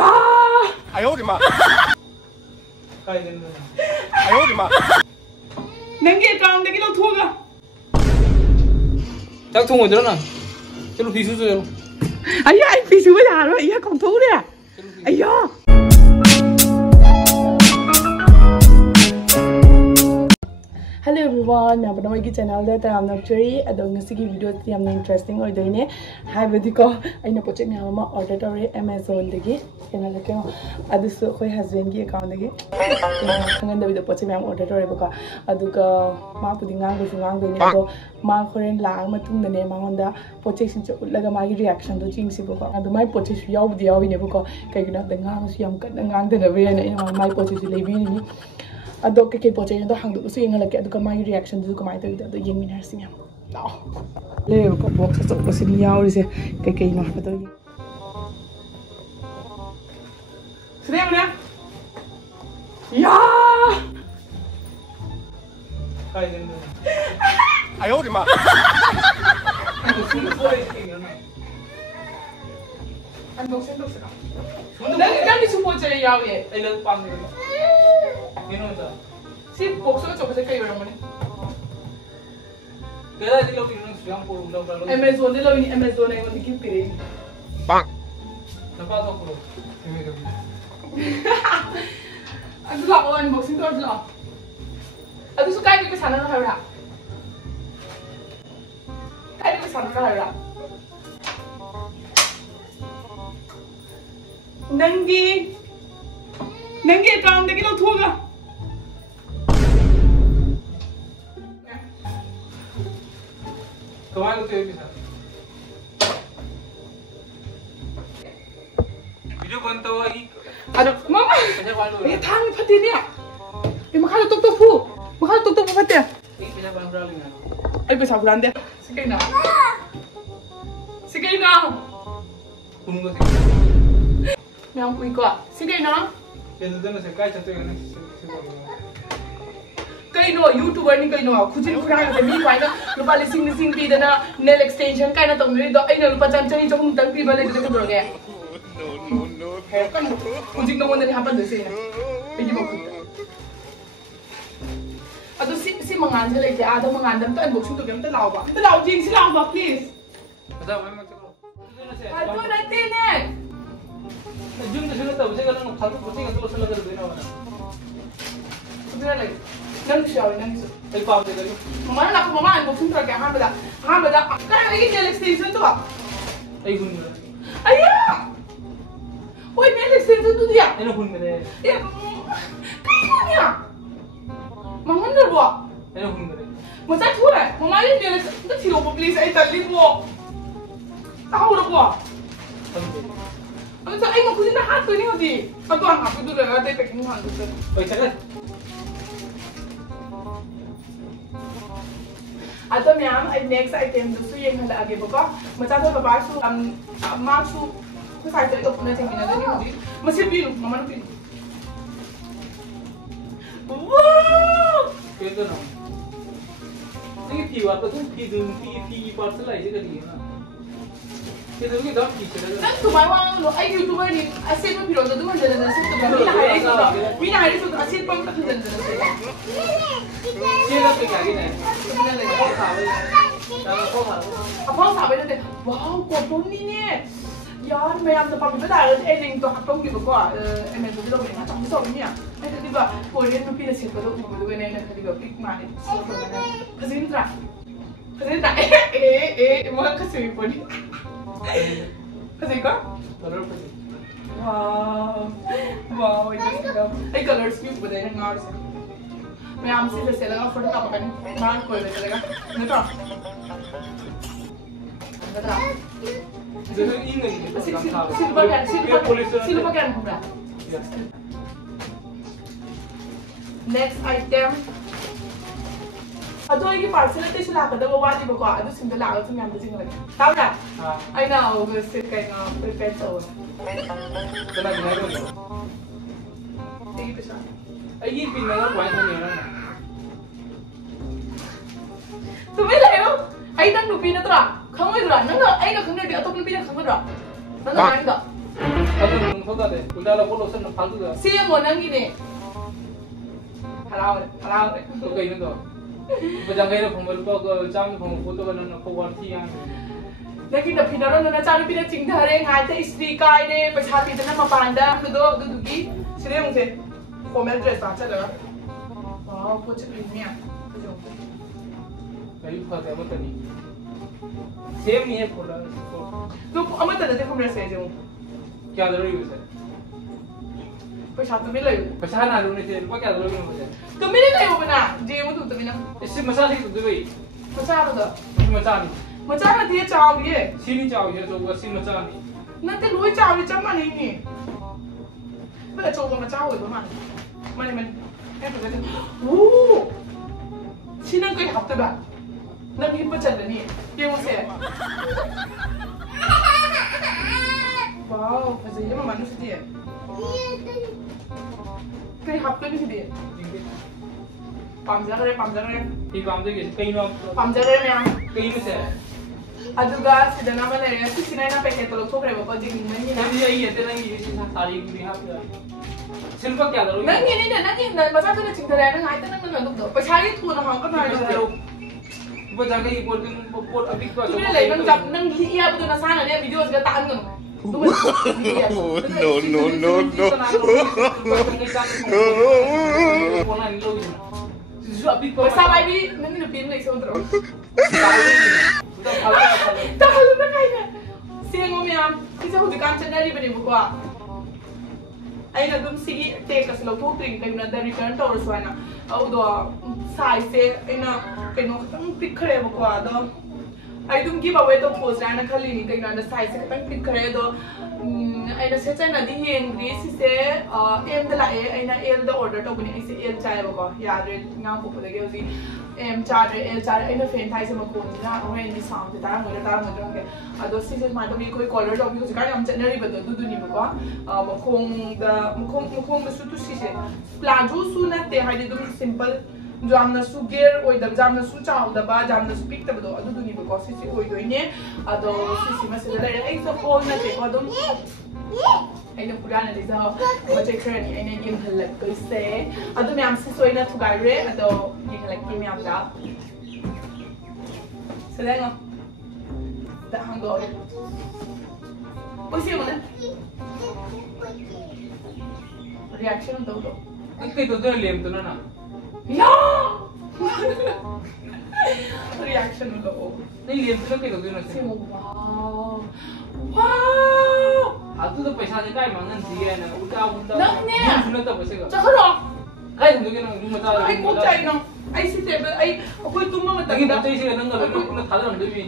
呀！哎呦我的妈！哎呦我的妈！Neng cái account này cái đâu thua cơ? Chắc thua rồi đó nè. Cái lúc phi xuống rồi. Ấy da, anh phi xuống bây giờ rồi, ấy còn thú đấy à? Ấy da. Hello everyone, I'm back to channel that I'm not sure. I don't see video that I'm interesting or doing it. Hi, Vediko. I know potchei my mama ordered or Amazon degi. And I like this my husband gi account degi. And the video potchei my ordered or because aduka ma puding ang gusto ang doing it. Ma korean lang matung the name on the potchei since laga my reaction to ching si buka. And my potchei yaw the yaw in a book. Kaya the ngang siyam kat ngang the very and my potchei lebi. Ado kay potchei ndo hang do so yung halaki ado ka my reaction do kamay to ito yung minars niya. No. Leo ko box sa ko siniyaw rise kay no pa to. Siniyaw na. Ya! Kaya din. Ayaw di ma. Ano sendo sa? Nang support sa yaw ye. Ay lang pang nila. Gano'n ba? Si box ko sa kayo naman. Kaya di lang pinunong siyang puro daw lalo. Amazon di lang ni Amazon ay hindi kipire. Bang. Napasok ko. Ano lang ko unboxing to lang. Ano so kaya ko sana na hara. Kaya ko sana na hara. Nanggi account de kilo thuga. Kawai ko bisa. Video bantu lagi. Aduh, mama. Ini thang pati ni. Ini makalo tok fu. Makalo tok fu pati. Ini bisa bang beralih kan? Ay bisa bulan deh. Sige na. Sige na. Punung ko sih. Yang kui ko. Sige na. Yan doon na sa kaya chato yun. Kay no YouTuber ni kay no khujin khurang sa mi paina lupa lising pidana nail extension kaina tongri do aina lupa chanchani jong tang pi bale de ko ge no he kan khujin no wona ni hapan de se na pigi mo khut adu si mangan je le ke ada mangan dam to unboxing to gam ta law jing si law ba please ada mai ma ko adu na tene jung de sila ta use galang phaltu puting to sala gar de na wana udra lagi nang siya nang siya ay pam de galo mama na ko mama unboxing to ga ha bada kaya ay nail extension to ay gun mo ayah oi nail extension to dia ano gun mo de ya kaya niya mangan na ba ano gun mo de masa tuwa mama ni nail extension to tiro po please ay tali mo ako na po ano sa ay makusin na hato ni hodi ato ang ako doon na tayo peking hang doon ay sagat ato ma'am ay next item do so yung halagi ba ko matata ba ba so masu ko sa ito po na tingin na din hodi masipin mama no pin wow kaya na नहीं पीवा तो तुम P parcel आई से करिए ना ये तो कि दाम पीछे लगा ना तुम्हारे वहाँ लो आई यूट्यूबर ने ऐसे में फिर होता तुम्हारे जन जन से तो मीना हारी तो ऐसे पंप तक जन जन से ये लोग क्या की नहीं तुमने लगा फोन खावे दादा फोन खावे अब फोन खावे तो वाव कोटों नी ने यार मैं आप तो पापी बता रहे थे एडिंग तो हाथों की बको अमेज़न पे लोग ने हाथों से होनी है मैं तो दिवा कोरियन में पीने से तो लोग मुझे कोई नहीं ना दिवा पिक मारे खजिंद्रा मुझे खसी पड़ी खसी का कलर पे वाव ये कलर्स क्यों बताए ना गाँव से मैं आमसे से लगा फोटो का पकड़ने मार कोई नहीं चलेगा नहीं तो जैसे इन नहीं सिल्वर कैन होगा next item अदो ये पार्सल ते से लाका दबो वादी बको अदो सिंदे लाका तुम यहां बजिंग लगे तावरा हां आई ना वो से कहीं प्रिपेयर तो चला बिना को ठीक है सर आई ये पिन लगा वाइन नहीं है ना तुम्हें ले हो आई नंग नुपी न तोरा खंगोय तोरा नंग आई ना खंगने दे अतोप नुपी न खंगोय तोरा नंग नाइन दा Ada nung foto deh. Udah lah foto sen palsu dah. Siya mo nang gini. Haraw. Oke ini tuh. Pajang kayak pembel lupa ke jam pembel foto kan nak forward tiang. Lagi dah pindah orang nak cari pindah cingdah deh. Ngai teh istri kai deh. Pasal pindah nama panda. Kudo dugi. Siya mo se. Formal dress aja dah. Wow, potchei premium. Kayu kata apa tadi? Same nih pula. तो अमर तक देखो मेरे से जो क्या जरूरी है sir? पैसा तो मिले पैसा ना रूने से रुपया क्या जरूरी है मुझे? तो मिले नहीं वो बना जे वो तो मिला इससे मसाले तो दे भाई मचा लो तो मचा ना दिए चाव ये सीनी चाव ये तो वो सी मचा नहीं ना ते लोई चाव ये चम्मा नहीं बड़ा चोगा मचा हो तो मन ऐ तो कहते वो सीना कोई हफ्ते बाद नंगी बचल नहीं ये वो से Wow, kasi yung mamano sa diyan. Kaya haplo ni sa diyan. Pamja kare. ये काम देखिए कहीं ना Pamja kare niya. कहीं में से Aduga, sida naman na rin. Kasi sinay na peke tulog ko kare ba ding man ये niya. ये तेरा ये सारी बिहार का सिर्फ क्या जरूरी Nang yun na masa to na chingdara na ngai ta nang nalog do. Pasari tu na hang ka na do. वो जाके ये बोलते हैं बोल अभी तो Tu na leiba nang liya ba do na sana niya video sa taan ko. No. Basta ba di nang nilupin na isang tro. Tahalo na kaya. Siya ngumiyam, kasi hudikan siya na riba ni Bukwa. Ay na dum sige take kasi law tring kayo na the return to or so na. Do size ay na kayo katang pick kare Bukwa do. Ay dum give away to post na khali ni kayo na size katang pick kare do. Ay na sa na di heng di si se em da la ay na el da order to buni ay si el chai Bukwa. Yaad re nga ko pala gaya usi em charge el charge ay na fan thai sa makon na oray ni sound ta mo ke ado si se ma to bi koi color to bi usi ka yam chatnari ba do du ni Bukwa makong da su tu si se plazo su na te hai dum simple jamna su gear oi da jamna su chaw da ba jamna su pick ta ba do adu du ni Bukwa si si oi do ne ado si ma se da la ai so phone na te ko dum ai na purana le za ma che kren ai na yin halak ko se adu me am si soi na thugai re ado yin halak ki me am da se da ngo da hang do o si mo na reaction do do कहीं तो दे लेम तो ना ya reaction do नहीं लेम तो कहीं तो दे ना si mo wow आतु तो पैसा से काय मांगन दिए ना उल्टा Nangnya. सुनत तो पैसे का Tsaka काय तुम के ना रूम मचा ay potchei no ay si table ay ako'y tumma लेकिन matanda बच्चे से नंग ना ना था ना भी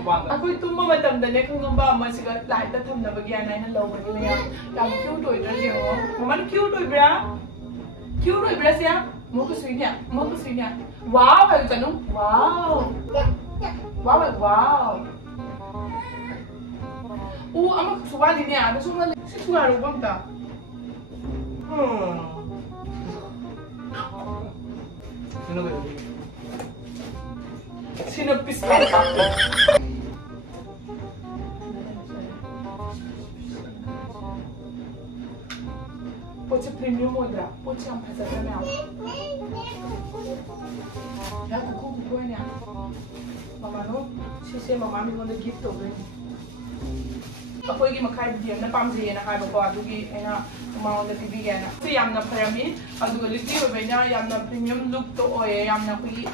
mobile ako'y tumma matanda ne kung ba man siga lahat na thamna bagyan ay na lower ni ya yang cute oy dra jeng mo man cute oy bra siya mo ko suinya wow ay tanong wow ama suwali niya ano suwali si suwaro bang ta सुनो भाई sinapis ka potchei premium mo dra potchei ang phasa na ya kuku niya mama no si mama mi ko na gift to rin ako'y gimakai video na pamjay na kay ba adugi ay na umaw na bibigyan na kasi yam na parami adugo listi ba niya yam na premium look to oy yam na kuy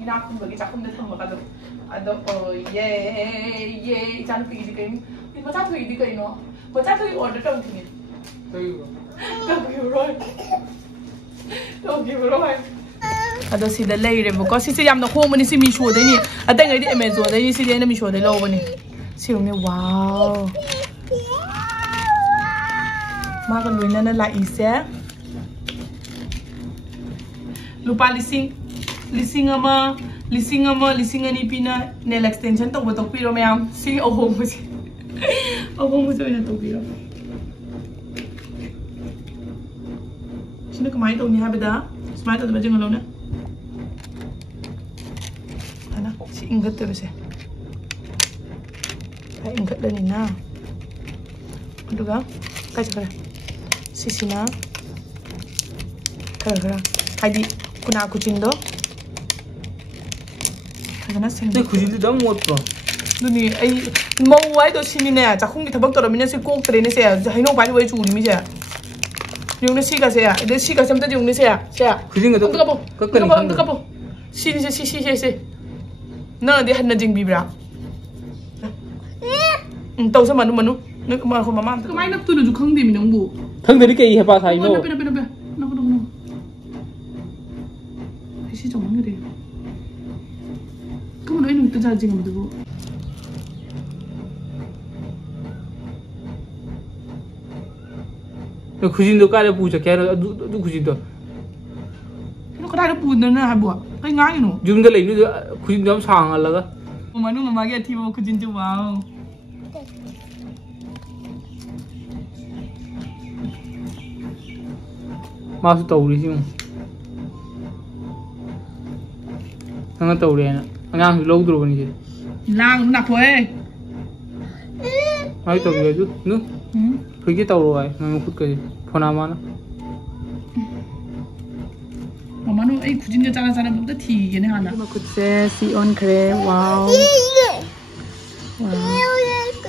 inakong bagi takum na tama kado ado oh yeah itan pigi kayo macha to idi kayo no macha to order to kini तो ये to giveaway ado sida leire bo ko si yam na home ni si mi show dai ni atay ngai di Amazon dai ni si dai na mi show dai lo ba ni si yung ni wow makan luina na laise lupa lising ani pina nail extension to botok piro mayam si ohong mo si na to piro sino kamay to ni habida smile to ba jeng alone ana si ingat to ba siya ay ingat na nina aduga kai chakra sisina khara haidi kuna kuchindo khana sing 내 그진도 너무 못 봐. nuni ai mau wai do sini ne chakhung ki thabak tor mina se kok tre ne se haino bai wai chu mi se yung ne siga se de siga sam ta yung ne se 그진가 도 kapo sini se na de han na jing bi bra tau sa manu ne ma ko mama ka mai na tu ju khang de mi nang bu 형들이 게 해봐 사이노. na ai si chong mang de ko no inu ta ja jing am du 너 그진도 까려 부자 걔는 누 그진도. nó có thay nó bùn nữa hả bùa cái ngái nó 지금도 레이는 그진도 좀 상하려가. mà nó mà cái thì mà cứ chín chưa vào 마스 떠오르지 뭐. 하나 떠오르네. 그냥 로우 들어보니지. lang nó nặng thôi 아이 떠오르지. 너? 그게 떠오르와. 너무 굿거지. 보나마나. mà nó ấy cứ chín chưa ra nó rất thì cái này hả mà cứ xe si on kre wow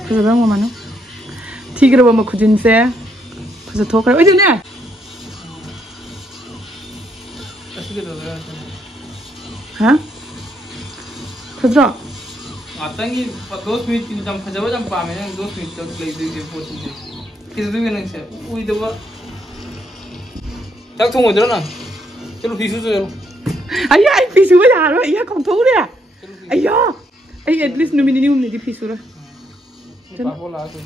그래서 너무 많아 티그러 보면 cứ chín xe 그래서 더 그래 어디 네 hả 그죠 아땅이 도스 미트 좀 가져와 좀 빠면 도스 미트 레이드 보시지. 그래서 되면은 우리도 뭐 딱 통어 들어나. चलो FISU तो चलो अय्या आई FISU में जा रहा है ये कौन थोड़े है अय्या आई एटलीस्ट मिनिमम नहीं दी फीसू रा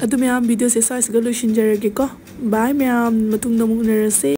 अदु मैं वीडियो से साइज गलो शिंजर के को बाय मैं मतुंग नमु नरसे